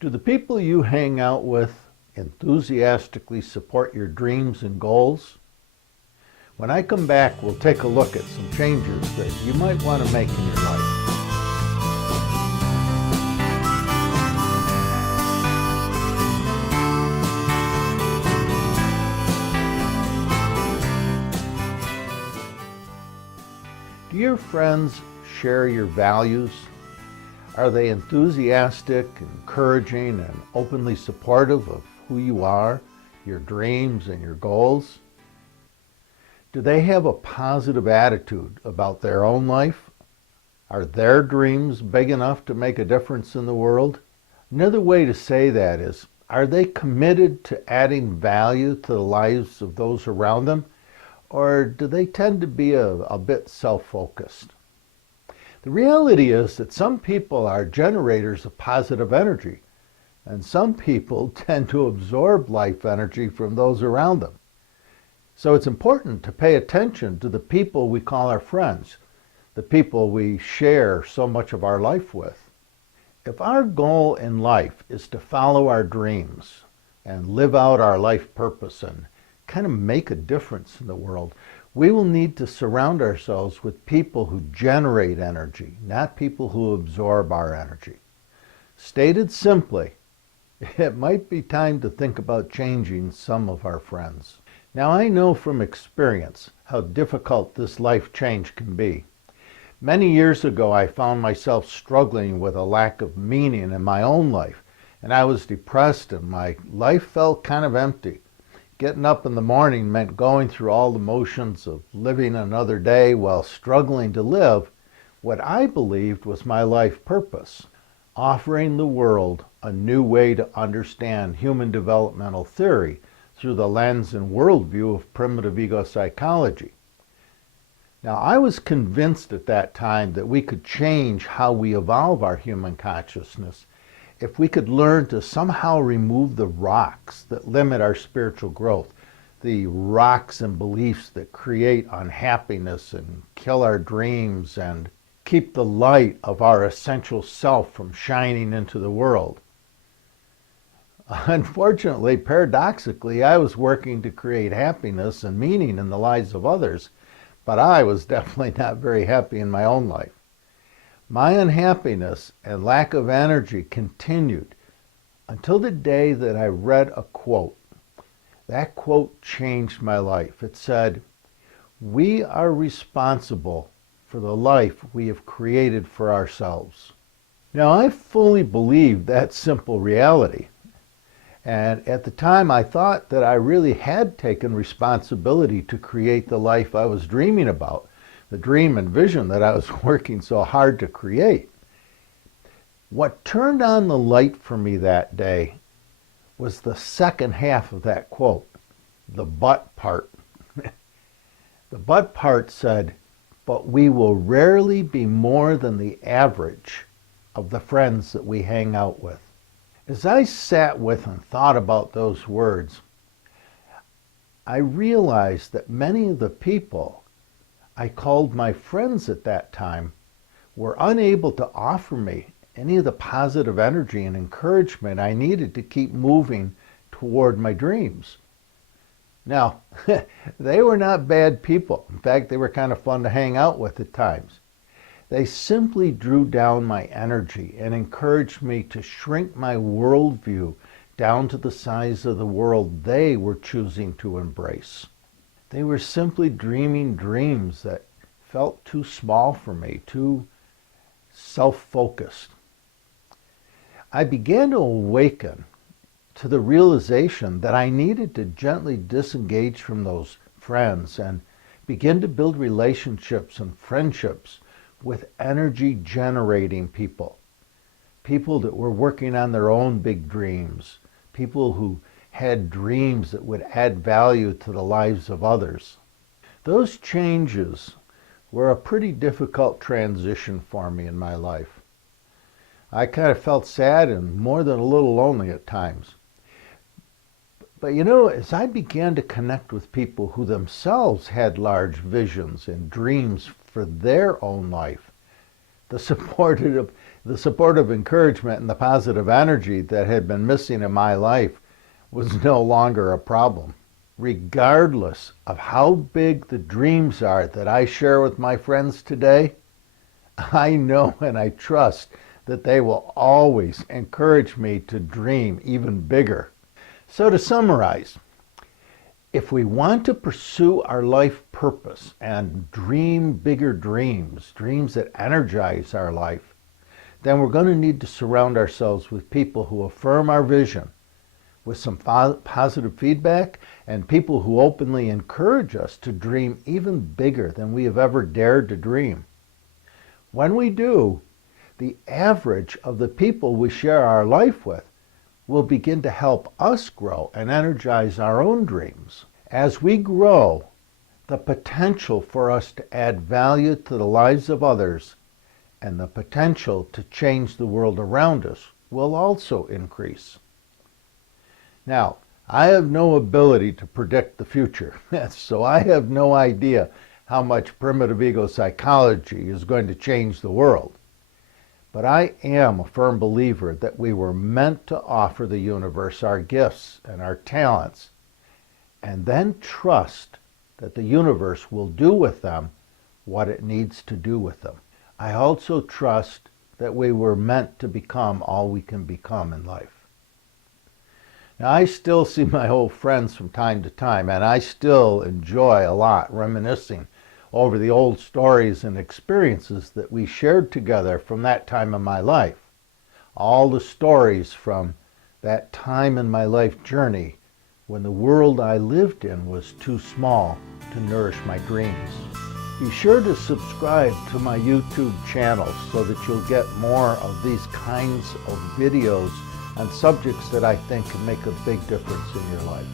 Do the people you hang out with enthusiastically support your dreams and goals? When I come back, we'll take a look at some changes that you might want to make in your life. Do your friends share your values? Are they enthusiastic, encouraging, and openly supportive of who you are, your dreams, and your goals? Do they have a positive attitude about their own life? Are their dreams big enough to make a difference in the world? Another way to say that is, are they committed to adding value to the lives of those around them? Or do they tend to be a bit self-focused? The reality is that some people are generators of positive energy, and some people tend to absorb life energy from those around them. So it's important to pay attention to the people we call our friends, the people we share so much of our life with. If our goal in life is to follow our dreams and live out our life purpose and kind of make a difference in the world, we will need to surround ourselves with people who generate energy, not people who absorb our energy. Stated simply, it might be time to think about changing some of our friends. Now, I know from experience how difficult this life change can be. Many years ago, I found myself struggling with a lack of meaning in my own life, and I was depressed and my life felt kind of empty. Getting up in the morning meant going through all the motions of living another day while struggling to live what I believed was my life purpose, offering the world a new way to understand human developmental theory through the lens and worldview of primitive ego psychology. Now, I was convinced at that time that we could change how we evolve our human consciousness if we could learn to somehow remove the rocks that limit our spiritual growth, the rocks and beliefs that create unhappiness and kill our dreams and keep the light of our essential self from shining into the world. Unfortunately, paradoxically, I was working to create happiness and meaning in the lives of others, but I was definitely not very happy in my own life. My unhappiness and lack of energy continued until the day that I read a quote. That quote changed my life. It said, "We are responsible for the life we have created for ourselves." Now, I fully believed that simple reality. And at the time, I thought that I really had taken responsibility to create the life I was dreaming about, the dream and vision that I was working so hard to create. What turned on the light for me that day was the second half of that quote, the but part. The but part said, "But we will rarely be more than the average of the friends that we hang out with." As I sat with and thought about those words, I realized that many of the people I called my friends at that time were unable to offer me any of the positive energy and encouragement I needed to keep moving toward my dreams. Now, they were not bad people. In fact, they were kind of fun to hang out with at times. They simply drew down my energy and encouraged me to shrink my worldview down to the size of the world they were choosing to embrace. They were simply dreaming dreams that felt too small for me, too self-focused. I began to awaken to the realization that I needed to gently disengage from those friends and begin to build relationships and friendships with energy-generating people. People that were working on their own big dreams. People who had dreams that would add value to the lives of others. Those changes were a pretty difficult transition for me in my life. I kind of felt sad and more than a little lonely at times. But you know, as I began to connect with people who themselves had large visions and dreams for their own life, the support The supportive encouragement and the positive energy that had been missing in my life was no longer a problem. Regardless of how big the dreams are that I share with my friends today, I know and I trust that they will always encourage me to dream even bigger. So to summarize, if we want to pursue our life purpose and dream bigger dreams, dreams that energize our life, then we're going to need to surround ourselves with people who affirm our vision, with some positive feedback, and people who openly encourage us to dream even bigger than we have ever dared to dream. When we do, the average of the people we share our life with will begin to help us grow and energize our own dreams. As we grow, the potential for us to add value to the lives of others and the potential to change the world around us will also increase. Now, I have no ability to predict the future, so I have no idea how much primitive ego psychology is going to change the world. But I am a firm believer that we were meant to offer the universe our gifts and our talents, and then trust that the universe will do with them what it needs to do with them. I also trust that we were meant to become all we can become in life. Now, I still see my old friends from time to time, and I still enjoy a lot reminiscing over the old stories and experiences that we shared together from that time in my life. All the stories from that time in my life journey when the world I lived in was too small to nourish my dreams. Be sure to subscribe to my YouTube channel so that you'll get more of these kinds of videos on subjects that I think can make a big difference in your life.